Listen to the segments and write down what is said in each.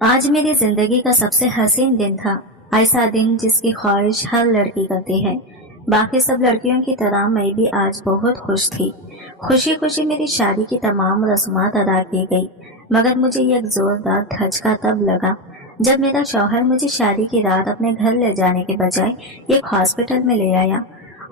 आज मेरी जिंदगी का सबसे हसीन दिन था। ऐसा दिन जिसकी ख्वाहिश हर लड़की करती है। बाकी सब लड़कियों की तरह मैं भी आज बहुत खुश थी। खुशी खुशी मेरी शादी की तमाम रस्मात अदा की गई। मगर मुझे एक जोरदार धचका तब लगा जब मेरा शौहर मुझे शादी की रात अपने घर ले जाने के बजाय एक हॉस्पिटल में ले आया।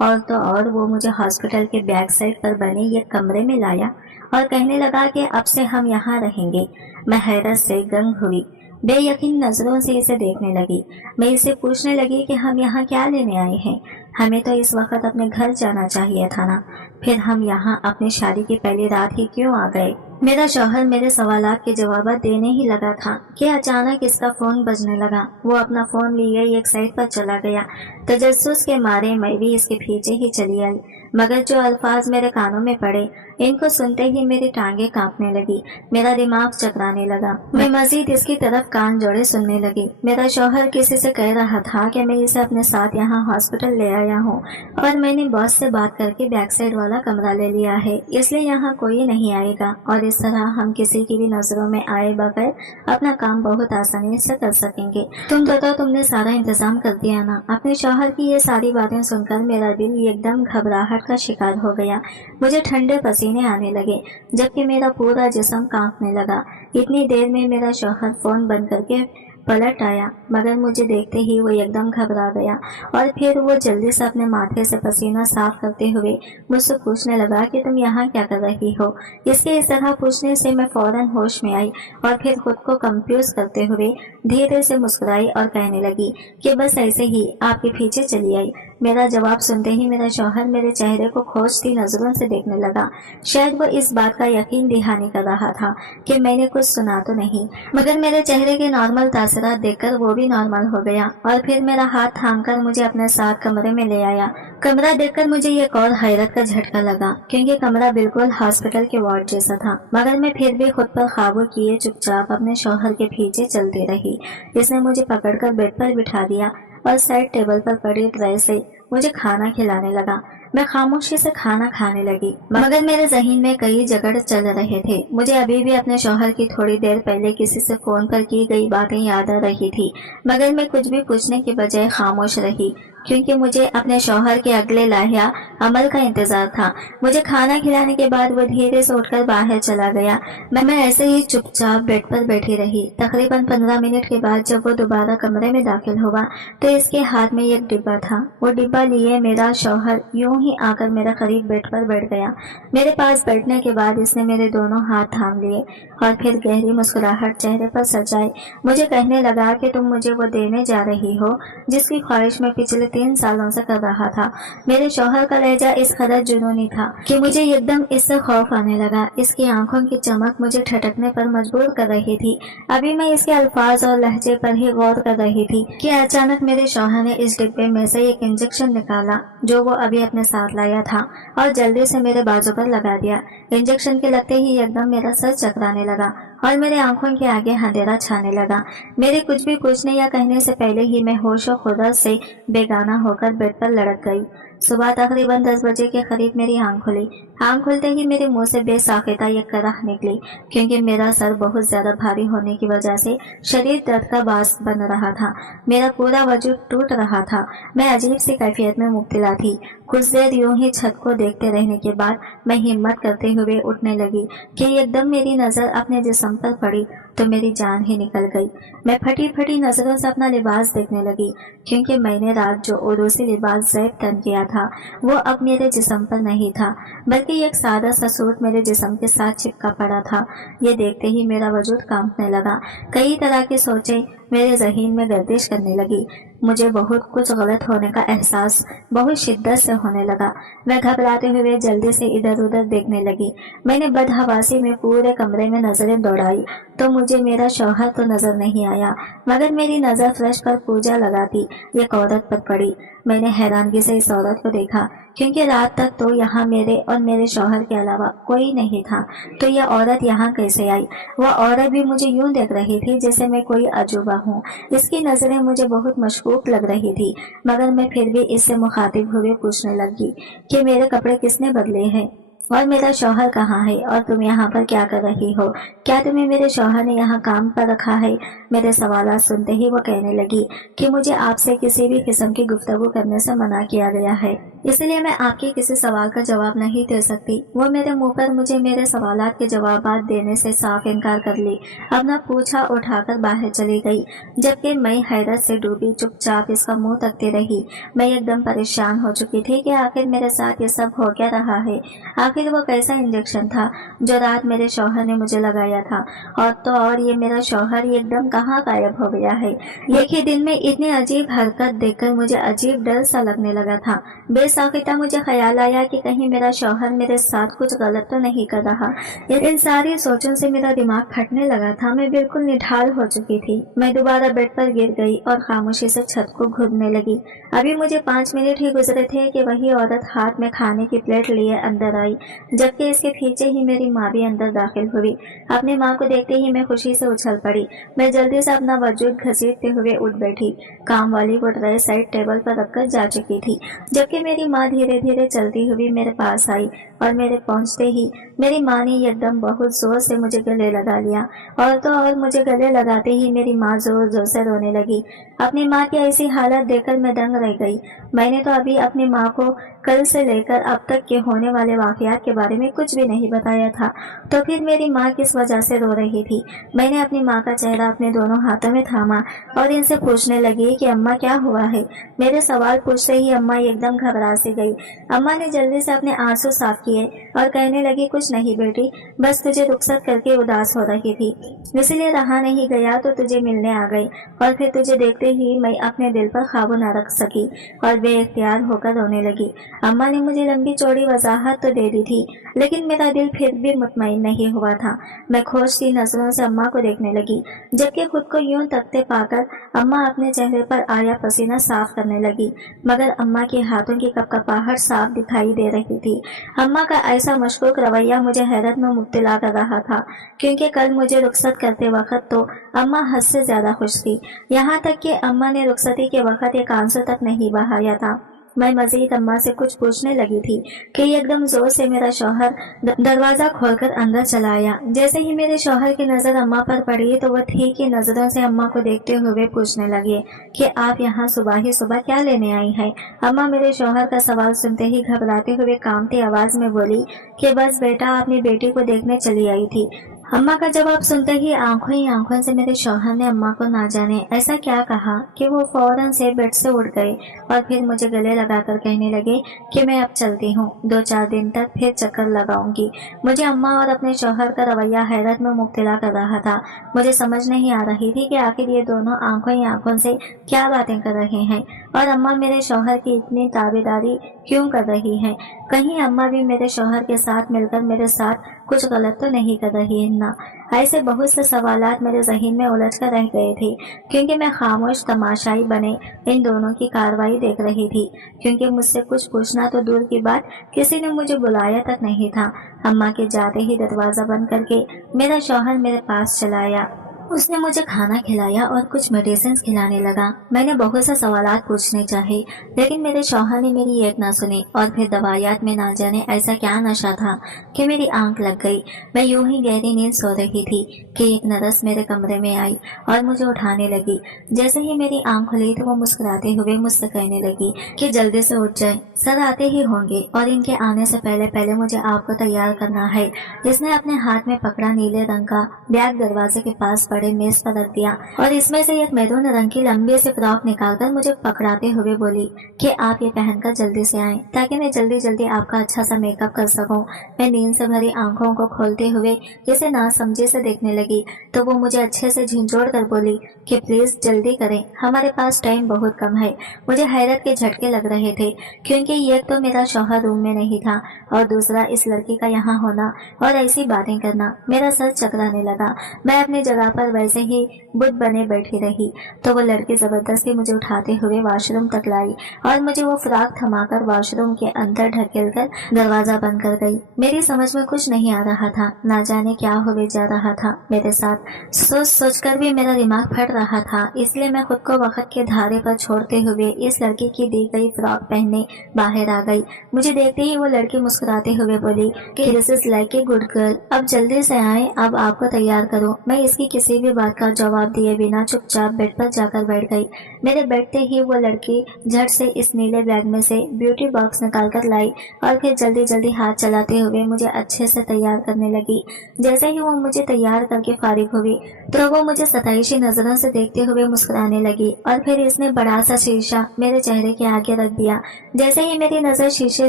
और तो और वो मुझे हॉस्पिटल के बैक साइड पर बने एक कमरे में लाया और कहने लगा कि अब से हम यहाँ रहेंगे। मैं हैरत से गंग हुई, बेयकीन नजरों से इसे देखने लगी। मैं इसे पूछने लगी कि हम यहाँ क्या लेने आए हैं। हमें तो इस वक्त अपने घर जाना चाहिए था ना, फिर हम यहाँ अपनी शादी की पहली रात ही क्यों आ गए। मेरा शौहर मेरे सवालात के जवाब देने ही लगा था कि अचानक इसका फोन बजने लगा। वो अपना फोन लिए एक साइड पर चला गया। तजस्सुस के मारे मैं भी इसके पीछे ही चली आई, मगर जो अल्फाज मेरे कानों में पड़े इनको सुनते ही मेरी टांगे कांपने लगी, मेरा दिमाग चकराने लगा। मैं मजीद इसकी तरफ कान जोड़े सुनने लगी। मेरा शौहर किसी से कह रहा था कि मैं इसे अपने साथ यहाँ हॉस्पिटल ले आया हूँ और मैंने बॉस से बात करके बैक साइड वाला कमरा ले लिया है, इसलिए यहाँ कोई नहीं आएगा और इस तरह हम किसी की भी नजरों में आए बगैर अपना काम बहुत आसानी से कर सकेंगे। तुम बताओ, तुमने सारा इंतजाम कर दिया ना। अपने शौहर की ये सारी बातें सुनकर मेरा दिल एकदम घबराहट का शिकार हो गया। मुझे ठंडे पसीने आने लगे जबकि मेरा पूरा जिस्म कांपने लगा। इतनी देर में मेरा शौहर फोन बंद करके पलट आया, मगर मुझे देखते ही वो एकदम घबरा गया और फिर वो जल्दी से अपने माथे से पसीना साफ करते हुए मुझसे पूछने लगा कि तुम यहाँ क्या कर रही हो। इसके इस तरह पूछने से मैं फौरन होश में आई और फिर खुद को कंफ्यूज करते हुए धीरे से मुस्कुराई और कहने लगी कि बस ऐसे ही आपके पीछे चली आई। मेरा जवाब सुनते ही मेरा शौहर मेरे चेहरे को खोजती नजरों से देखने लगा। शायद वो इस बात का यकीन दहानी कर रहा था कि मैंने कुछ सुना तो नहीं, मगर मेरे चेहरे के नॉर्मल तासरात देखकर वो भी नॉर्मल हो गया और फिर मेरा हाथ थामकर मुझे अपने साथ कमरे में ले आया। कमरा देखकर मुझे एक और हैरत का झटका लगा, क्योंकि कमरा बिल्कुल हॉस्पिटल के वार्ड जैसा था। मगर मैं फिर भी खुद पर काबू किए चुपचाप अपने शौहर के पीछे चलती रही। इसने मुझे पकड़कर बेड पर बिठा दिया और साइड टेबल पर पड़ी ट्रे से मुझे खाना खिलाने लगा। मैं खामोशी से खाना खाने लगी, मगर मेरे जहन में कई झगड़ चल रहे थे। मुझे अभी भी अपने शौहर की थोड़ी देर पहले किसी से फोन पर की गई बातें याद आ रही थी, मगर मैं कुछ भी पूछने के बजाय खामोश रही, क्योंकि मुझे अपने शौहर के अगले लाहिया अमल का इंतजार था। मुझे खाना खिलाने के बाद वो धीरे से उठकर बाहर चला गया। मैं ऐसे ही चुपचाप बेड पर बैठी रही। तकरीबन 15 मिनट के बाद जब वो दोबारा कमरे में दाखिल हुआ तो इसके हाथ में एक डिब्बा था। वो डिब्बा लिए मेरा शौहर यूं ही आकर मेरे करीब बेड पर बैठ गया। मेरे पास बैठने के बाद इसने मेरे दोनों हाथ थाम लिए और फिर गहरी मुस्कुराहट चेहरे पर सजाए मुझे कहने लगा कि तुम मुझे वो देने जा रही हो जिसकी ख्वाहिश में पिछले 3 सालों से कर रहा था। मेरे शौहर का लहजा इस कदर जुनूनी था कि मुझे एकदम इससे खौफ आने लगा। इसकी आंखों की चमक मुझे ठटकने पर मजबूर कर रही थी। अभी मैं इसके अल्फाज और लहजे पर ही गौर कर रही थी कि अचानक मेरे शौहर ने इस डिब्बे में से एक इंजेक्शन निकाला जो वो अभी अपने साथ लाया था और जल्दी से मेरे बाजू पर लगा दिया। इंजेक्शन के लगते ही एकदम मेरा सर चकराने लगा और मेरे आंखों के आगे अंधेरा छाने लगा। मेरे कुछ भी पूछने या कहने से पहले ही मैं होश और खुदा से बेगाना होकर बेड पर लड़क गई। सुबह तकरीबन 10 बजे के करीब मेरी आंख खुली। आंख खुलते ही मेरे मुंह से बेसाख्ता एक कराह निकली, क्योंकि मेरा सर बहुत ज्यादा भारी होने की वजह से शरीर दर्द का बास बन रहा था। मेरा पूरा वजूद टूट रहा था। मैं अजीब सी कैफियत में मुब्तला थी। कुछ देर यूं ही छत को देखते रहने के बाद मैं हिम्मत करते हुए उठने लगी कि एकदम मेरी नजर अपने जिस्म पर पड़ी तो मेरी जान ही निकल गई। मैं फटी फटी नजरों से अपना लिबास देखने लगी, क्योंकि मैंने रात जो उरूसी लिबास ज़ैब तन किया था वो अब मेरे जिस्म पर नहीं था, बल्कि एक सादा सा सूट मेरे जिस्म के साथ चिपका पड़ा था। ये देखते ही मेरा वजूद कांपने लगा। कई तरह की सोचें मेरे जहन में गर्दिश करने लगी। मुझे बहुत कुछ गलत होने का एहसास बहुत शिद्दत से होने लगा। मैं घबराते हुए जल्दी से इधर उधर देखने लगी। मैंने बदहवासी में पूरे कमरे में नजरें दौड़ाई तो मुझे मेरा शौहर तो नजर नहीं आया, मगर मेरी नजर फर्श पर पूजा लगाती एक औरत पर पड़ी। मैंने हैरानगी से इस औरत को देखा, क्योंकि रात तक तो यहाँ मेरे और मेरे शौहर के अलावा कोई नहीं था, तो यह औरत यहाँ कैसे आई। वह औरत भी मुझे यूं देख रही थी जैसे मैं कोई अजूबा हूँ। इसकी नजरें मुझे बहुत मशकूक लग रही थी, मगर मैं फिर भी इससे मुखातिब हुए पूछने लगी कि मेरे कपड़े किसने बदले हैं। और मेरा शौहर कहाँ है और तुम यहाँ पर क्या कर रही हो? क्या तुम्हें मेरे शौहर ने यहाँ काम पर रखा है? मेरे सवालात सुनते ही वो कहने लगी कि मुझे आपसे किसी भी किस्म की गुफ्तगू करने से मना किया गया है, इसलिए मैं आपके किसी सवाल का जवाब नहीं दे सकती। वो मेरे मुंह पर मुझे मेरे सवालात के जवाबात देने से साफ इनकार कर ली। अपना पूछा उठाकर बाहर चली गई, जबकि मैं हैरत से डूबी चुपचाप इसका मुंह तकती रही। मैं एकदम परेशान हो चुकी थी कि आखिर मेरे साथ ये सब हो क्या रहा है। आखिर वो कैसा इंजेक्शन था जो रात मेरे शौहर ने मुझे लगाया था, और तो और ये मेरा शौहर एकदम कहाँ गायब हो गया है। एक ही दिन में इतनी अजीब हरकत देखकर मुझे अजीब डर सा लगने लगा था। बेसाख्ता मुझे ख्याल आया कि कहीं मेरा शौहर मेरे साथ कुछ गलत तो नहीं कर रहा। इन सारी सोचों से मेरा दिमाग फटने लगा था। मैं बिल्कुल निढाल हो चुकी थी। मैं दोबारा बेड पर गिर गई और खामोशी से छत को घूरने लगी। अभी मुझे 5 मिनट ही गुजरे थे कि वही औरत हाथ में खाने की प्लेट लिए अंदर आई, जबकि इसके पीछे ही मेरी माँ भी अंदर दाखिल हुई। अपनी माँ को देखते ही मैं खुशी से उछल पड़ी। मैं जल्दी से अपना वजूद घसीटते हुए उठ बैठी। काम वाली वो ट्रे साइड टेबल पर रखकर जा चुकी थी, जबकि मेरी माँ धीरे धीरे चलती हुई मेरे पास आई और मेरे पहुंचते ही मेरी माँ ने एकदम बहुत जोर से मुझे गले लगा लिया। और तो और मुझे गले लगाते ही मेरी माँ जोर जोर से रोने लगी। अपनी माँ की ऐसी हालत देखकर मैं दंग रह गई। मैंने तो अभी अपनी माँ को कल से लेकर अब तक के होने वाले वाकयात के बारे में कुछ भी नहीं बताया था, तो फिर मेरी माँ किस वजह से रो रही थी। मैंने अपनी माँ का चेहरा अपने दोनों हाथों में थामा और इनसे पूछने लगी कि अम्मा क्या हुआ है। मेरे सवाल पूछते ही अम्मा एकदम घबरा सी गई। अम्मा ने जल्दी से अपने आंसू साफ किए और कहने लगी, कुछ नहीं बेटी, बस तुझे रुखसत करके उदास हो रही थी, इसलिए रहा नहीं गया तो तुझे मिलने आ गई, और फिर तुझे देखते ही मैं अपने दिल पर काबू न रख सकी और बेइख्तियार होकर रोने लगी। अम्मा ने मुझे लंबी चौड़ी वजाहत तो दे दी थी, लेकिन मेरा दिल फिर भी मुतमईन नहीं हुआ था। मैं खोजती नजरों से अम्मा को देखने लगी, जबकि खुद को यूं तकते पाकर अम्मा अपने चेहरे पर आया पसीना साफ करने लगी, मगर अम्मा के हाथों की कपकपाहट साफ दिखाई दे रही थी। अम्मा का ऐसा मशकूक रवैया मुझे हैरत में मुब्तला कर रहा था, क्योंकि कल मुझे रुखसत करते वक्त तो अम्मा हद से ज्यादा खुश थी। यहाँ तक कि अम्मा ने रुखसती के वक्त एक आंसू तक नहीं बहाया था। मैं मजीद अम्मा से कुछ पूछने लगी थी कि एकदम जोर से मेरा शौहर दरवाजा खोलकर अंदर चला आया। जैसे ही मेरे शौहर की नजर अम्मा पर पड़ी तो वह ठीक ही नजरों से अम्मा को देखते हुए पूछने लगे कि आप यहाँ सुबह ही सुबह क्या लेने आई हैं। अम्मा मेरे शौहर का सवाल सुनते ही घबराते हुए कांपती आवाज में बोली कि बस बेटा, अपनी बेटी को देखने चली आई थी। अम्मा का जवाब सुनते ही आंखों से मेरे शौहर ने अम्मा को ना जाने ऐसा क्या कहा कि वो फौरन से बेड से उठ गए और फिर मुझे गले लगाकर कहने लगे कि मैं अब चलती हूँ, 2-4 दिन तक फिर चक्कर लगाऊंगी। मुझे अम्मा और अपने शौहर का रवैया हैरत में मुब्तला कर रहा था। मुझे समझ नहीं आ रही थी कि आखिर ये दोनों आंखों से क्या बातें कर रहे हैं और अम्मा मेरे शौहर की इतनी ताबेदारी क्यों कर रही हैं। कहीं अम्मा भी मेरे शौहर के साथ मिलकर मेरे साथ कुछ गलत तो नहीं कर रही है ना। ऐसे बहुत से सवालात मेरे जहन में उलझ कर रह गए थे, क्योंकि मैं खामोश तमाशाई बने इन दोनों की कार्रवाई देख रही थी, क्योंकि मुझसे कुछ पूछना तो दूर की बात, किसी ने मुझे बुलाया तक नहीं था। अम्मा के जाते ही दरवाजा बंद करके मेरा शौहर मेरे पास चला आया। उसने मुझे खाना खिलाया और कुछ मेडिसिन खिलाने लगा। मैंने बहुत से सवालात पूछने चाहे, लेकिन मेरे शौहर ने मेरी एक ना सुनी और फिर दवाइयात में ना जाने ऐसा क्या नशा था कि मेरी आंख लग गई। मैं यूं ही गहरी नींद सो रही थी कि एक नर्स मेरे कमरे में आई और मुझे उठाने लगी। जैसे ही मेरी आंख खुली तो वो मुस्कुराते हुए मुझसे कहने लगी कि जल्दी से उठ जाए, सर आते ही होंगे और इनके आने से पहले पहले मुझे आपको तैयार करना है। इसने अपने हाथ में पकड़ा नीले रंग का बैग दरवाजे के पास बड़े मेज पर रख दिया और इसमें से एक मैरून रंग की लंबी सी फ्रॉक निकालकर मुझे पकड़ाते हुए बोली कि आप ये पहनकर जल्दी से आएं, ताकि मैं जल्दी जल्दी आपका अच्छा सा मेकअप कर सकूं। मैं नींद से भरी आंखों को खोलते हुए इसे नासमझी से देखने लगी तो वो मुझे अच्छे से झिंझोड़ कर बोली कि प्लीज जल्दी करें, हमारे पास टाइम बहुत कम है। मुझे हैरत के झटके लग रहे थे, क्योंकि एक तो मेरा शौहर रूम में नहीं था और दूसरा इस लड़की का यहाँ होना और ऐसी बातें करना। मेरा सर चकराने लगा। मैं अपनी जगह पर पर वैसे ही बुत बने बैठी रही तो वो लड़की जबरदस्ती मुझे उठाते हुए वॉशरूम तक लाई और मुझे वो फ्रॉक थमाकर वॉशरूम के अंदर ढकेल कर दरवाजा बंद कर गई। मेरी समझ में कुछ नहीं आ रहा था, ना जाने क्या हुए जा रहा था मेरे साथ। सोच सोच कर भी मेरा दिमाग फट रहा था, इसलिए मैं खुद को वक्त के धारे पर छोड़ते हुए इस लड़की की दी गई फ्रॉक पहनने बाहर आ गई। मुझे देखते ही वो लड़की मुस्कुराते हुए बोली कि this is like a good girl, अब जल्दी से आए, अब आपको तैयार करो। मैं इसकी किसी भी बात का जवाब दिए बिना चुपचाप बेड पर जाकर बैठ गई। मेरे बैठते ही वो लड़की झट से इस नीले बैग में से ब्यूटी बॉक्स निकाल कर लाई और फिर जल्दी जल्दी हाथ चलाते हुए मुझे अच्छे से तैयार करने लगी। जैसे ही वो मुझे तैयार करके फारिग हुई तो वो मुझे सताइशी नजरों से देखते हुए मुस्कुराने लगी और फिर इसने बड़ा सा शीशा मेरे चेहरे के आगे रख दिया। जैसे ही मेरी नजर शीशे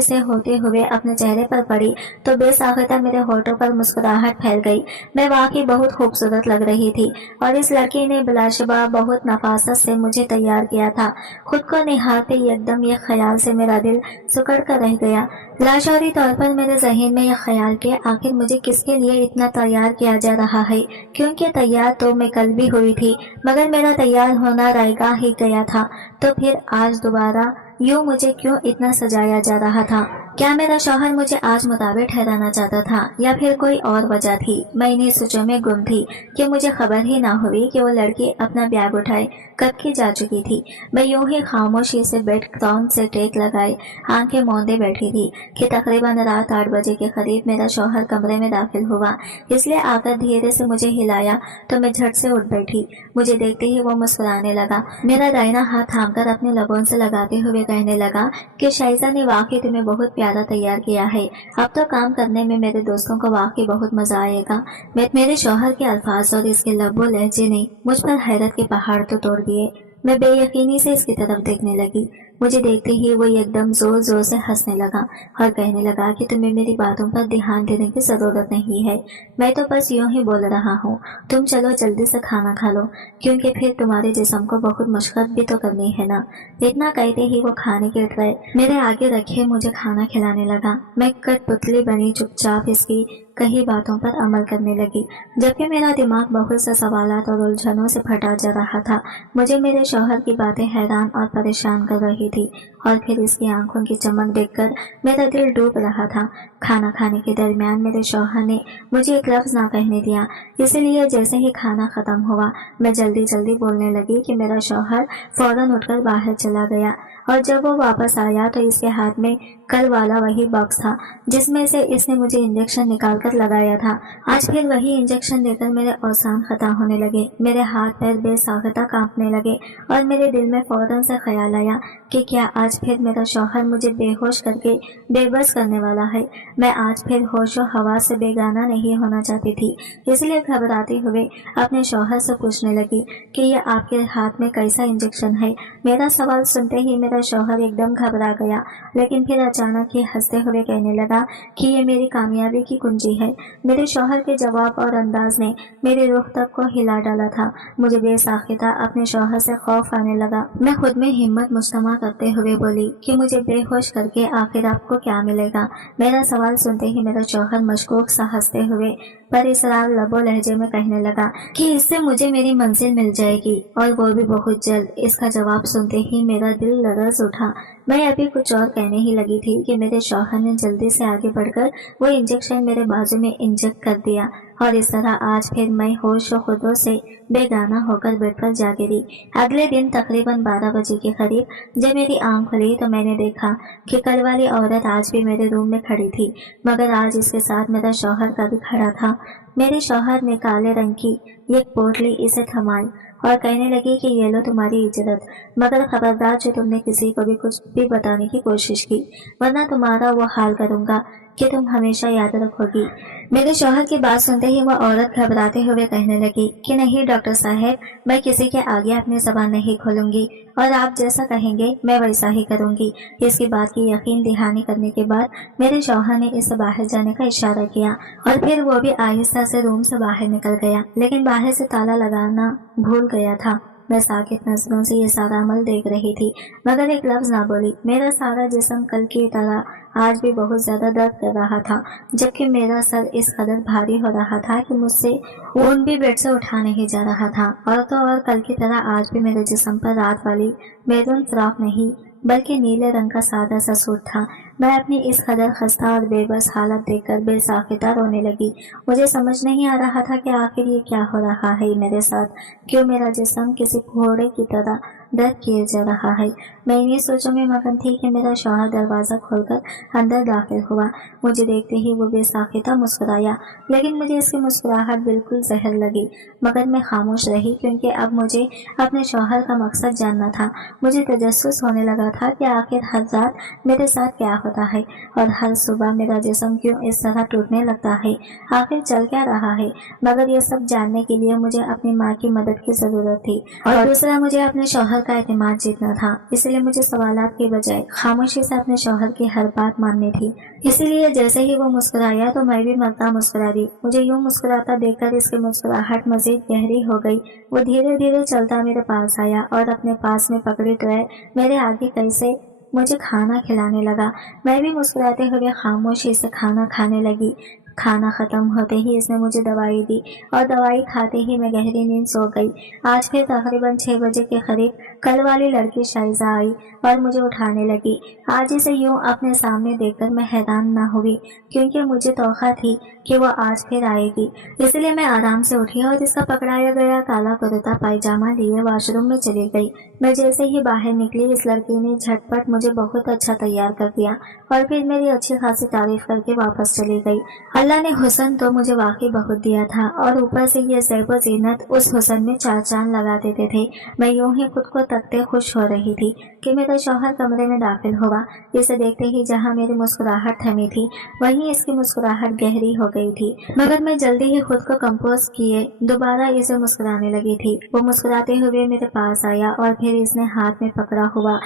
से होते हुए अपने चेहरे पर पड़ी तो बेसाख्ता मेरे होठों पर मुस्कुराहट फैल गई। मैं वाकई बहुत खूबसूरत लग रही थी और इस लड़की ने बिलाशुबा बहुत नफासत से मुझे तैयार किया था। खुद को निहारते ही एकदम ये ख्याल से मेरा दिल सिकुड़ कर रह गया। लाशौरी तौर पर मेरे जहन में यह ख्याल कि आखिर मुझे किसके लिए इतना तैयार किया जा रहा है, क्योंकि तैयार तो मैं कल भी हुई थी मगर मेरा तैयार होना रायगा ही गया था, तो फिर आज दोबारा यूं मुझे क्यों इतना सजाया जा रहा था। क्या मेरा शौहर मुझे आज मुताबिक ठहराना चाहता था या फिर कोई और वजह थी। मैं इन्हीं सोचों में गुम थी कि मुझे खबर ही ना हुई कि वो लड़की अपना बैग उठाए कब की जा चुकी थी। मैं यूं ही खामोशी से बेड क्राउन से टेक लगाए आंखें मूंदे बैठी थी कि तकरीबन रात 8 बजे के करीब मेरा शौहर कमरे में दाखिल हुआ। इसलिए आकर धीरे से मुझे हिलाया तो मैं झट से उठ बैठी। मुझे देखते ही वो मुस्कुराने लगा, मेरा दाहिना हाथ थामकर अपने लबों से लगाते हुए कहने लगा कि शाइजा ने वाकई तुम्हें बहुत प्यारा तैयार किया है, अब तो काम करने में मेरे दोस्तों को वाकई बहुत मजा आएगा। मेरे शौहर के अल्फाज और इसके लबो लहजे ने मुझ पर हैरत के पहाड़ तो तोड़ दिए। मैं बेयकीनी से इसकी तरफ देखने लगी। मुझे देखते ही वो एकदम जोर जोर से हंसने लगा और कहने लगा कि तुम्हें मेरी बातों पर ध्यान देने की जरूरत नहीं है, मैं तो बस यूं ही बोल रहा हूँ। तुम चलो जल्दी से खाना खा लो, क्योंकि फिर तुम्हारे जिस्म को बहुत मशक्कत भी तो करनी है ना। इतना कहते ही वो खाने के ट्रे मेरे आगे रखे मुझे खाना खिलाने लगा। मैं कठपुतली बनी चुपचाप इसकी कई बातों पर अमल करने लगी, जबकि मेरा दिमाग बहुत से सवालात और उलझनों से फटा जा रहा था। मुझे मेरे शौहर की बातें हैरान और परेशान कर रही थी और फिर इसकी आंखों की चमक देखकर मेरा दिल डूब रहा था। खाना खाने के दरमियान मेरे शौहर ने मुझे एक लफ्ज ना कहने दिया, इसलिए जैसे ही खाना खत्म हुआ मैं जल्दी जल्दी बोलने लगी कि मेरा शौहर फौरन उठकर बाहर चला गया और जब वो वापस आया तो इसके हाथ में कल वाला वही बॉक्स था जिसमें से इसने मुझे इंजेक्शन निकाल कर लगाया था। आज फिर वही इंजेक्शन देकर मेरे औसान खता होने लगे, मेरे हाथ पैर बेसाख्ता कांपने लगे और मेरे दिल में फौरन से ख्याल आया कि क्या आज फिर मेरा शौहर मुझे बेहोश करके बेबस करने वाला है। मैं आज फिर होशो हवा से बेगाना नहीं होना चाहती थी, इसलिए घबराते हुए अपने शौहर से पूछने लगी कि यह आपके हाथ में कैसा इंजेक्शन है। मेरा सवाल सुनते ही मेरा शौहर एकदम घबरा गया, लेकिन फिर अचानक ही हंसते हुए कहने लगा कि ये मेरी कामयाबी की कुंजी है। मेरे शौहर के जवाब और अंदाज ने मेरी रूह तक को हिला डाला था। मुझे बेसाख्ता अपने शौहर से खौफ आने लगा। मैं खुद में हिम्मत मुजतमा करते हुए बोली कि मुझे बेहोश करके आखिर आपको क्या मिलेगा। मेरा सवाल सुनते ही मेरा शौहर मशकूक सा हंसते हुए पर इसरार लबो लहजे में कहने लगा कि इससे मुझे मेरी मंजिल मिल जाएगी और वो भी बहुत जल्द। इसका जवाब सुनते ही मेरा दिल लरज उठा। मैं अभी कुछ और कहने ही लगी थी कि मेरे शौहर ने जल्दी से आगे बढ़कर वो इंजेक्शन मेरे बाजू में इंजेक्ट कर दिया और इस तरह आज फिर मैं होश व खुदों से बेगाना होकर बेड पर जा गिरी। अगले दिन तकरीबन 12 बजे के करीब जब मेरी आंख खुली तो मैंने देखा कि कल वाली औरत आज भी मेरे रूम में खड़ी थी, मगर आज इसके साथ मेरा शौहर का भी खड़ा था। मेरे शौहर ने काले रंग की एक पोटली इसे थमाई और कहने लगी कि ये लो तुम्हारी इजाजत, मगर खबरदार जो तुमने किसी को भी कुछ भी बताने की कोशिश की, वरना तुम्हारा वो हाल करूंगा कि तुम हमेशा याद रखोगी। मेरे शौहर की बात सुनते ही वह औरत घबराते हुए कहने लगी कि नहीं डॉक्टर साहब, मैं किसी के आगे अपनी ज़बान नहीं खोलूंगी और आप जैसा कहेंगे मैं वैसा ही करूंगी। इसकी बात की यकीन दहानी करने के बाद मेरे शौहर ने इससे बाहर जाने का इशारा किया और फिर वो भी आहिस्ता से रूम से बाहर निकल गया, लेकिन बाहर से ताला लगाना भूल गया था। मैं साकित नजरों से ये सारा अमल देख रही थी, मगर एक लफ्ज ना बोली। मेरा सारा जिस्म कल की तरह आज भी बहुत ज्यादा दर्द कर रहा था, जबकि मेरा सर इस कदर भारी हो रहा था कि मुझसे ऊन भी बेड से उठा नहीं जा रहा था। और तो और कल की तरह आज भी मेरे जिस्म पर रात वाली मैरून फ्रॉक नहीं बल्कि नीले रंग का सादा सा सूट था। मैं अपनी इस कदर खस्ता और बेबस हालत देखकर बेसाख्ता रोने लगी। मुझे समझ नहीं आ रहा था कि आखिर ये क्या हो रहा है मेरे साथ, क्यों मेरा जिस्म किसी घोड़े की तरह दर्द किए जा रहा है। मैं इन्हीं सोचों में मगन थी कि मेरा शौहर दरवाज़ा खोलकर अंदर दाखिल हुआ। मुझे देखते ही वो बेसाख्ता मुस्कुराया, लेकिन मुझे इसकी मुस्कुराहट बिल्कुल जहर लगी। मगर मैं खामोश रही, क्योंकि अब मुझे अपने शौहर का मकसद जानना था। मुझे तजस्सुस होने लगा था कि आखिर हर रात मेरे साथ क्या होता है और हर सुबह मेरा जिस्म क्यों इस तरह टूटने लगता है, आखिर चल क्या रहा है। मगर ये सब जानने के लिए मुझे अपनी माँ की मदद की जरूरत थी, और दूसरा मुझे अपने शौहर का एतमाद जीतना था। इसलिए मुझे सवालात के बजाय खामोशी से अपने शौहर की हर बात माननी थी। इसीलिए जैसे ही वो मुस्कुराया तो मैं भी मरता मुस्कुरा दी। मुझे यूं मुस्कुराता देखकर इसकी मुस्कुराहट मजीद गहरी हो गई। वो धीरे धीरे चलता मेरे पास आया और अपने पास में पकड़ी ट्रे मेरे आगे कैसे मुझे खाना खिलाने लगा। मैं भी मुस्कुराते हुए खामोशी से खाना खाने लगी। खाना खत्म होते ही इसने मुझे दवाई दी और दवाई खाते ही मैं गहरी नींद सो गई। आज फिर तकरीबन 6 बजे के करीब कल वाली लड़की शाइजा आई और मुझे उठाने लगी। आज इसे यूं अपने सामने देखकर मैं हैरान न हुई, क्योंकि मुझे तौखा थी कि वो आज फिर आएगी। इसलिए मैं आराम से उठी और इसका पकड़ाया गया काला कुर्ता पायजामा लिए वॉशरूम में चली गई। मैं जैसे ही बाहर निकली इस लड़की ने झटपट मुझे बहुत अच्छा तैयार कर दिया और फिर मेरी अच्छी खासी तारीफ करके वापस चली गई। अल्लाह ने हुस्न तो मुझे वाकई बहुत दिया था, और ऊपर से ये ज़ैब व ज़ीनत उस हुस्न में चार चांद लगा देते थे। मैं यूं ही खुद को तकते खुश हो रही थी कि मेरा शौहर कमरे में दाखिल हुआ। इसे देखते ही जहां मेरी मुस्कुराहट थमी थी, वहीं इसकी मुस्कुराहट गहरी हो गई थी। मगर मैं जल्दी ही खुद को कंपोज किए दोबारा इसे मुस्कुराने लगी थी। वो मुस्कुराते हुए मेरे पास आया और फिर इसने हाथ में पकड़ा हुआ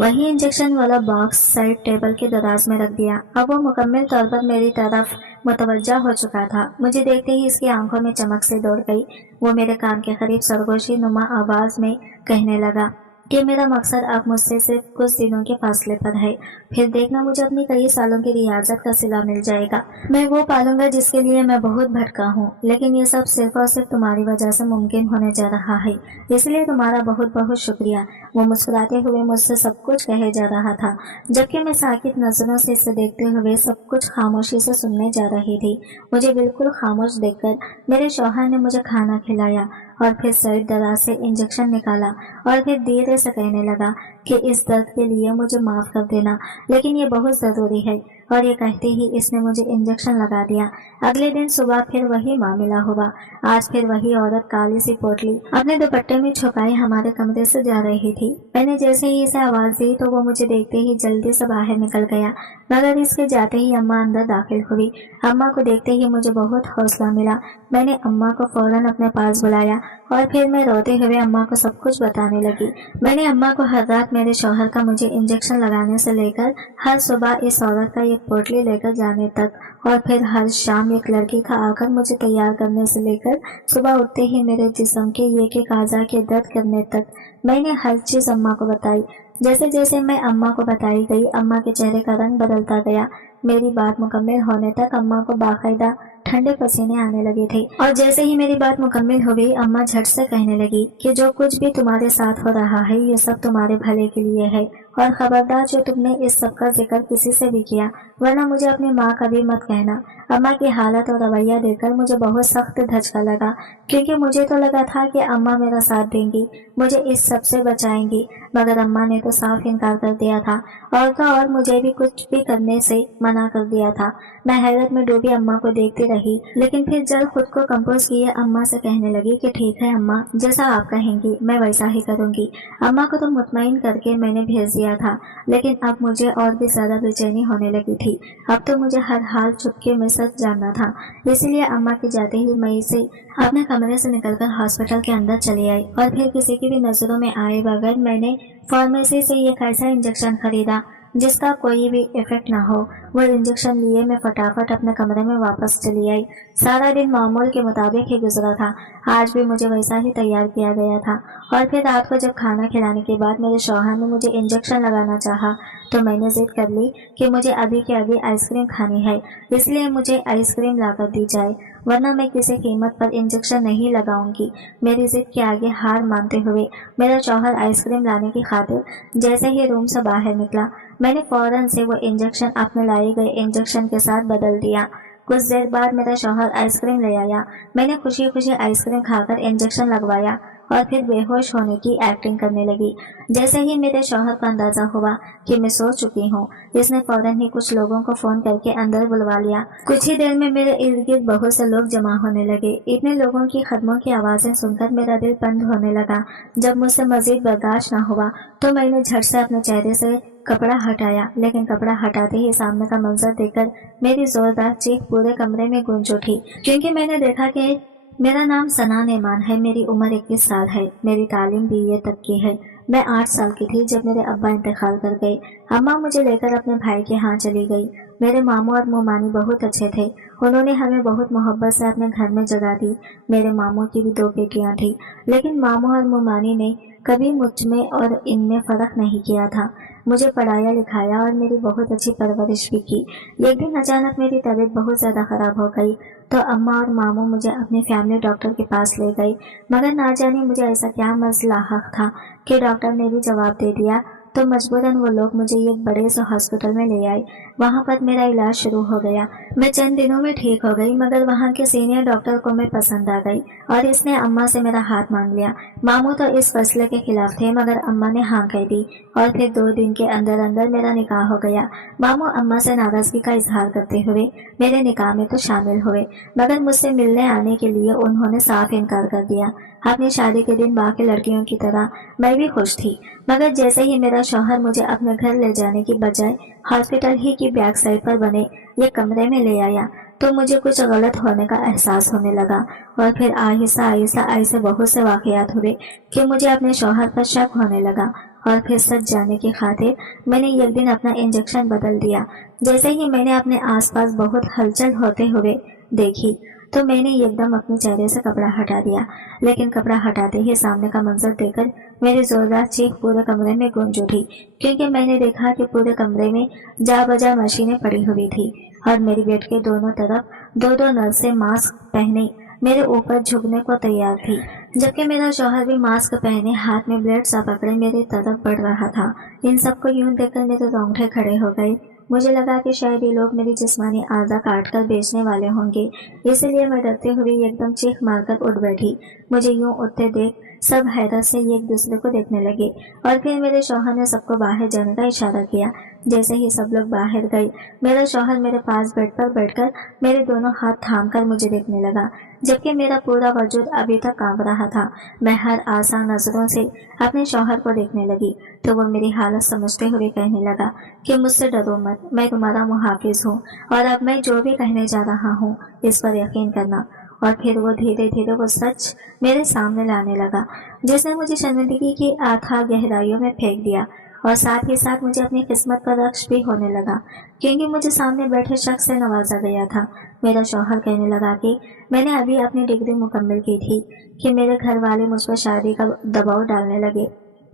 वही इंजेक्शन वाला बॉक्स साइड टेबल के दराज में रख दिया। अब वो मुकम्मल तौर पर मेरी तरफ मुतवज्जा हो चुका था। मुझे देखते ही इसकी आंखों में चमक से दौड़ गई। वो मेरे कान के करीब सरगोशी नुमा आवाज में कहने लगा कि मेरा मकसद अब मुझसे सिर्फ कुछ दिनों के फासले पर है। फिर देखना मुझे अपनी कई सालों की रियाजत का सिला मिल जाएगा। मैं वो पालूंगा जिसके लिए मैं बहुत भटका हूँ, लेकिन ये सब सिर्फ और सिर्फ तुम्हारी वजह से मुमकिन होने जा रहा है, इसलिए तुम्हारा बहुत बहुत शुक्रिया। वो मुस्कुराते हुए मुझसे सब कुछ कहे जा रहा था, जबकि मैं साकित नजरों से इसे देखते हुए सब कुछ खामोशी से सुनने जा रही थी। मुझे बिल्कुल खामोश देखकर मेरे शौहर ने मुझे खाना खिलाया और फिर साइड दराज से इंजेक्शन निकाला और फिर धीरे से कहने लगा कि इस दर्द के लिए मुझे माफ कर देना, लेकिन ये बहुत ज़रूरी है। और ये कहते ही इसने मुझे इंजेक्शन लगा दिया। अगले दिन सुबह फिर वही मामला हुआ। आज फिर वही औरत काली सी पोटली अपने दुपट्टे में छुपाई हमारे कमरे से जा रही थी। मैंने जैसे ही इसे आवाज़ दी तो वो मुझे देखते ही जल्दी से बाहर निकल गया, मगर इसके जाते ही अम्मा अंदर दाखिल हुई। अम्मा को देखते ही मुझे बहुत हौसला मिला। मैंने अम्मा को फौरन अपने पास बुलाया और फिर मैं रोते हुए अम्मा को सब कुछ बताने लगी। मैंने अम्मा को हर रात मेरे शौहर का मुझे इंजेक्शन लगाने से लेकर हर सुबह इस औरत का एक पोटली लेकर जाने तक, और फिर हर शाम एक लड़की का आकर मुझे तैयार करने से लेकर सुबह उठते ही मेरे जिस्म के एक एक आज़ा के दर्द करने तक, मैंने हर चीज़ अम्मा को बताई। जैसे जैसे मैं अम्मा को बताई गई, अम्मा के चेहरे का रंग बदलता गया। मेरी बात मुकम्मल होने तक अम्मा को बाकायदा ठंडे पसीने आने लगे थे, और जैसे ही मेरी बात मुकम्मल हो गई अम्मा झट से कहने लगी कि जो कुछ भी तुम्हारे साथ हो रहा है ये सब तुम्हारे भले के लिए है, और खबरदार जो तुमने इस सब का जिक्र किसी से भी किया, वरना मुझे अपनी माँ का भी मत कहना। अम्मा की हालत और रवैया देखकर मुझे बहुत सख्त धचका लगा, क्योंकि मुझे तो लगा था कि अम्मा मेरा साथ देंगी, मुझे इस सब से बचाएंगी, मगर अम्मा ने तो साफ इनकार कर दिया था, और तो और मुझे भी कुछ भी करने से मना कर दिया था। मैं हैरत में डूबी अम्मा को देखती रही, लेकिन फिर जब खुद को कंपोज किए अम्मा से कहने लगी कि ठीक है अम्मा, जैसा आप कहेंगी मैं वैसा ही करूंगी। अम्मा को तो मुतमईन करके मैंने भेज दिया था, लेकिन अब मुझे और भी ज्यादा बेचैनी होने लगी थी। अब तो मुझे हर हाल चुपके में सच जानना था। इसलिए अम्मा के जाते ही मैं इसे अपने कमरे से निकलकर हॉस्पिटल के अंदर चली आई, और फिर किसी की भी नजरों में आए बगैर मैंने फार्मेसी से एक ऐसा इंजेक्शन खरीदा जिसका कोई भी इफेक्ट ना हो। वो इंजेक्शन लिए मैं फटाफट अपने कमरे में वापस चली आई। सारा दिन मामूल के मुताबिक ही गुजरा था। आज भी मुझे वैसा ही तैयार किया गया था। और फिर रात को जब खाना खिलाने के बाद मेरे शौहर ने मुझे इंजेक्शन लगाना चाहा तो मैंने जिद कर ली कि मुझे अभी के अभी आइसक्रीम खानी है, इसलिए मुझे आइसक्रीम लाकर दी जाए, वरना मैं किसी कीमत पर इंजेक्शन नहीं लगाऊंगी। मेरी जिद के आगे हार मानते हुए मेरा शौहर आइसक्रीम लाने की खातिर जैसे ही रूम से बाहर निकला, मैंने फौरन से वो इंजेक्शन अपने लाए गए इंजेक्शन के साथ बदल दिया। कुछ देर बाद मेरा शौहर आइसक्रीम ले आया। मैंने खुशी खुशी आइसक्रीम खाकर इंजेक्शन लगवाया और फिर बेहोश होने की एक्टिंग करने लगी। जैसे ही मेरे शौहर को अंदाजा हुआ कि मैं सो चुकी हूँ, इसने फौरन ही कुछ लोगों को फोन करके अंदर बुलवा लिया। कुछ ही देर में मेरे इर्द गिर्द बहुत से लोग जमा होने लगे। इतने लोगों की कदमों की आवाजें सुनकर मेरा दिल बंद होने लगा। जब मुझसे मजीद बर्दाश्त न हुआ तो मैंने झट से अपने चेहरे से कपड़ा हटाया, लेकिन कपड़ा हटाते ही सामने का मंजर देखकर मेरी जोरदार चीख पूरे कमरे में गूंज उठी, क्योंकि मैंने देखा कि मेरा नाम सना नेमान है, मेरी उम्र 21 साल है, मेरी तालीम BA तक की है। मैं 8 साल की थी जब मेरे अब्बा इंतकाल कर गए। अम्मा मुझे लेकर अपने भाई के यहाँ चली गई। मेरे मामू और मोमानी बहुत अच्छे थे। उन्होंने हमें बहुत मोहब्बत से अपने घर में जगह दी। मेरे मामू की भी 2 बेटियां थी, लेकिन मामू और मोमानी ने कभी मुझ में और इनमें फर्क नहीं किया था। मुझे पढ़ाया लिखाया और मेरी बहुत अच्छी परवरिश भी की। एक दिन अचानक मेरी तबीयत बहुत ज़्यादा ख़राब हो गई तो अम्मा और मामू मुझे अपने फैमिली डॉक्टर के पास ले गए, मगर ना जाने मुझे ऐसा क्या मर्ज लाहक था कि डॉक्टर ने भी जवाब दे दिया, तो मजबूरन वो लोग मुझे एक बड़े से हॉस्पिटल में ले आए। वहाँ पर मेरा इलाज शुरू हो गया। मैं चंद दिनों में ठीक हो गई, मगर वहाँ के सीनियर डॉक्टर को मैं पसंद आ गई और इसने अम्मा से मेरा हाथ मांग लिया। मामू तो इस फैसले के खिलाफ थे, मगर अम्मा ने हाँ कह दी और फिर 2 दिन के अंदर अंदर मेरा निकाह हो गया। मामू अम्मा से नाराजगी का इजहार करते हुए मेरे निकाह में तो शामिल हुए, मगर मुझसे मिलने आने के लिए उन्होंने साफ इनकार कर दिया। अपनी शादी के दिन बाकी लड़कियों की तरह मैं भी खुश थी, मगर जैसे ही मेरा शौहर मुझे अपने घर ले जाने की बजाय हॉस्पिटल ही की बैक साइड पर बने एक कमरे में ले आया, तो मुझे कुछ गलत होने का एहसास होने लगा। और फिर आहिस्ता आहिस्ता ऐसे बहुत से वाकयात हुए कि मुझे अपने शौहर पर शक होने लगा। और फिर सच जाने की खातिर मैंने एक दिन अपना इंजेक्शन बदल दिया। जैसे ही मैंने अपने आसपास बहुत हलचल होते हुए देखी तो मैंने एकदम अपने चेहरे से कपड़ा हटा दिया, लेकिन कपड़ा हटाते ही सामने का मंजर देखकर मेरी जोरदार चीख पूरे कमरे में गूंज उठी, क्योंकि मैंने देखा कि पूरे कमरे में जा बजा मशीनें पड़ी हुई थी और मेरी बेड के दोनों तरफ 2-2 नर्सें मास्क पहने मेरे ऊपर झुकने को तैयार थी, जबकि मेरा शौहर भी मास्क पहने हाथ में ब्लेड सा पकड़े मेरी तरफ बढ़ रहा था। इन सबको यूं देखकर मेरे रोंगटे खड़े हो गए। मुझे लगा कि शायद ये लोग मेरी जिस्मानी आज़ा काट कर बेचने वाले होंगे, इसलिए मैं डरते हुए एकदम चीख मारकर उठ बैठी। मुझे यूं उठते देख सब हैरत से एक दूसरे को देखने लगे और फिर मेरे शौहर ने सबको बाहर जाने का इशारा किया। जैसे ही सब लोग बाहर गए, मेरा शौहर मेरे पास बेड पर बैठकर मेरे दोनों हाथ थामकर मुझे देखने लगा, जबकि मेरा पूरा वजूद अभी तक कांप रहा था। मैं हर आसान नजरों से अपने शौहर को देखने लगी तो वो मेरी हालत समझते हुए कहने लगा कि मुझसे डरो मत, मैं तुम्हारा मुहाफिज हूँ और अब मैं जो भी कहने जा रहा हूँ इस पर यकीन करना। और फिर वो धीरे धीरे वो सच मेरे सामने लाने लगा, जिसने मुझे शर्मिंदगी की अथाह गहराइयों में फेंक दिया और साथ ही साथ मुझे अपनी किस्मत पर रक्श भी होने लगा, क्योंकि मुझे सामने बैठे शख्स से नवाजा गया था। मेरा शौहर कहने लगा कि मैंने अभी अपनी डिग्री मुकम्मल की थी कि मेरे घर वाले मुझ पर शादी का दबाव डालने लगे,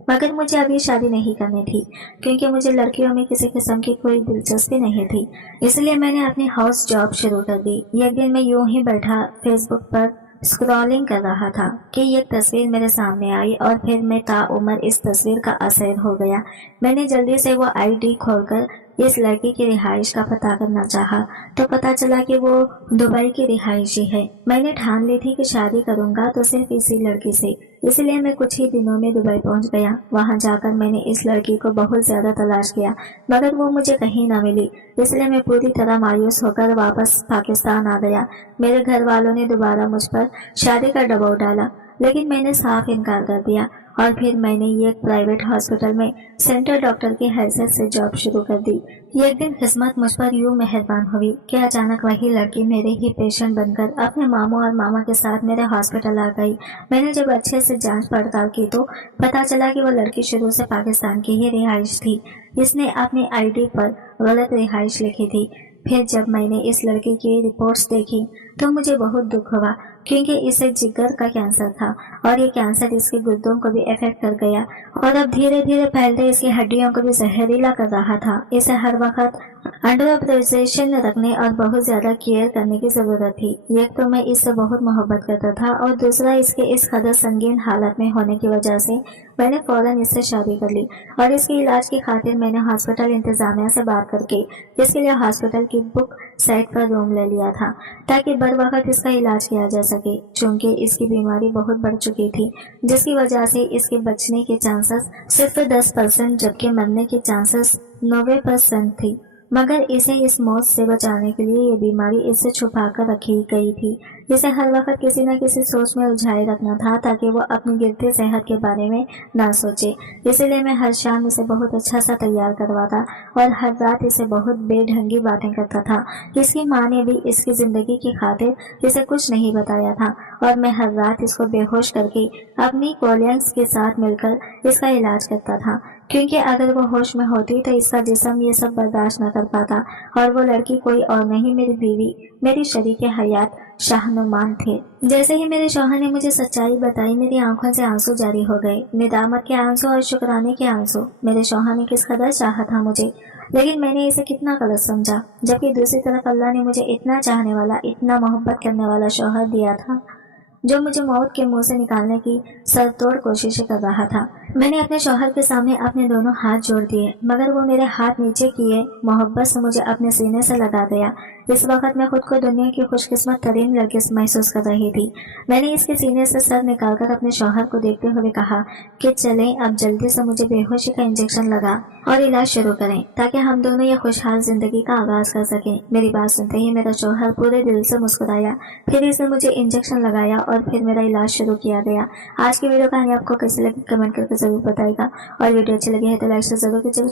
मगर मुझे अभी शादी नहीं करनी थी, क्योंकि मुझे लड़कियों में किसी किस्म की कोई दिलचस्पी नहीं थी। इसलिए मैंने अपनी हाउस जॉब शुरू कर दी। एक दिन मैं यूं ही बैठा फेसबुक पर स्क्रॉलिंग कर रहा था कि एक तस्वीर मेरे सामने आई और फिर मैं ताउम्र इस तस्वीर का असर हो गया। मैंने जल्दी से वो ID खोलकर इस लड़की की रिहाइश का पता करना चाहा तो पता चला कि वो दुबई की रिहायशी है। मैंने ठान ली थी कि शादी करूंगा तो सिर्फ इसी लड़की से, इसलिए मैं कुछ ही दिनों में दुबई पहुंच गया। वहां जाकर मैंने इस लड़की को बहुत ज्यादा तलाश किया, मगर वो मुझे कहीं न मिली, इसलिए मैं पूरी तरह मायूस होकर वापस पाकिस्तान आ गया। मेरे घर वालों ने दोबारा मुझ पर शादी का दबाव डाला, लेकिन मैंने साफ इनकार कर दिया और फिर मैंने ये एक प्राइवेट हॉस्पिटल में सेंटर डॉक्टर की हैसियत से जॉब शुरू कर दी। एक दिन किस्मत मुझ पर यूं मेहरबान हुई कि अचानक वही लड़की मेरे ही पेशेंट बनकर अपने मामू और मामा के साथ मेरे हॉस्पिटल आ गई। मैंने जब अच्छे से जांच पड़ताल की तो पता चला कि वो लड़की शुरू से पाकिस्तान की ही रिहाइश थी। इसने अपनी आईडी पर गलत रिहाइश लिखी थी। फिर जब मैंने इस लड़की की रिपोर्ट्स देखी तो मुझे बहुत दुख हुआ, क्योंकि इसे जिगर का कैंसर था और ये कैंसर इसके गुर्दों को भी इफेक्ट कर गया और अब धीरे धीरे फैलते इसकी हड्डियों को भी जहरीला कर रहा था। इसे हर वक्त अंडर ऑब्जर्वेशन रखने और बहुत ज्यादा केयर करने की जरूरत थी। एक तो मैं इससे बहुत मोहब्बत करता था और दूसरा इसके इस कदर संगीन हालत में होने की वजह से मैंने फौरन इससे शादी कर ली और इसके इलाज की खातिर मैंने हॉस्पिटल इंतजामिया से बात करके इसके लिए हॉस्पिटल की बुक साइट पर रूम ले लिया था ताकि बर वक्त इसका इलाज किया जा सके। चूंकि इसकी बीमारी बहुत बढ़ चुकी थी जिसकी वजह से इसके बचने के चांसेस सिर्फ 10% जबकि मरने के चांसेस 90% थी। मगर इसे इस मौत से बचाने के लिए ये बीमारी इससे छुपा कर रखी गई थी। इसे हर वक्त किसी न किसी सोच में उलझाए रखना था ताकि वो अपनी गिरती सेहत के बारे में ना सोचे। इसीलिए मैं हर शाम इसे बहुत अच्छा सा तैयार करवाता और हर रात इसे बहुत बेढंगी बातें करता था। इसकी माँ ने भी इसकी जिंदगी की खातिर इसे कुछ नहीं बताया था और मैं हर रात इसको बेहोश करके अपनी कोलियंस के साथ मिलकर इसका इलाज करता था, क्योंकि अगर वो होश में होती तो इसका जिस्म ये सब बर्दाश्त न कर पाता। और वो लड़की कोई और नहीं, मेरी बीवी, मेरी शरीक हयात शाहनुमान थे। जैसे ही मेरे शौहर ने मुझे सच्चाई बताई मेरी आंखों से आंसू जारी हो गए, निदामत के आंसू और शुक्राने के आंसू। मेरे शौहर ने किस कदर चाहा था मुझे, लेकिन मैंने इसे कितना गलत समझा। जबकि दूसरी तरफ अल्लाह ने मुझे इतना चाहने वाला, इतना मोहब्बत करने वाला शौहर दिया था जो मुझे मौत के मुंह से निकालने की सरतोड़ कोशिशें कर रहा था। मैंने अपने शौहर के सामने अपने दोनों हाथ जोड़ दिए, मगर वो मेरे हाथ नीचे किए मोहब्बत से मुझे अपने सीने से लगा दिया। इस वक्त मैं खुद को दुनिया की खुशकिस्मत तरीन लड़की महसूस कर रही थी। मैंने इसके सीने से सर निकालकर अपने शौहर को देखते हुए कहा कि चलें, अब जल्दी से मुझे बेहोशी का इंजेक्शन लगा और इलाज शुरू करें ताकि हम दोनों ये खुशहाल जिंदगी का आगाज कर सकें। मेरी बात सुनते ही मेरा शौहर पूरे दिल से मुस्कुराया। फिर इसने मुझे इंजेक्शन लगाया और फिर मेरा इलाज शुरू किया गया। आज की वीडियो कहानी आपको कैसी लगी कमेंट करके जरूर बताएगा और वीडियो अच्छी लगी है तो लाइक से जरूर कीजिएगा।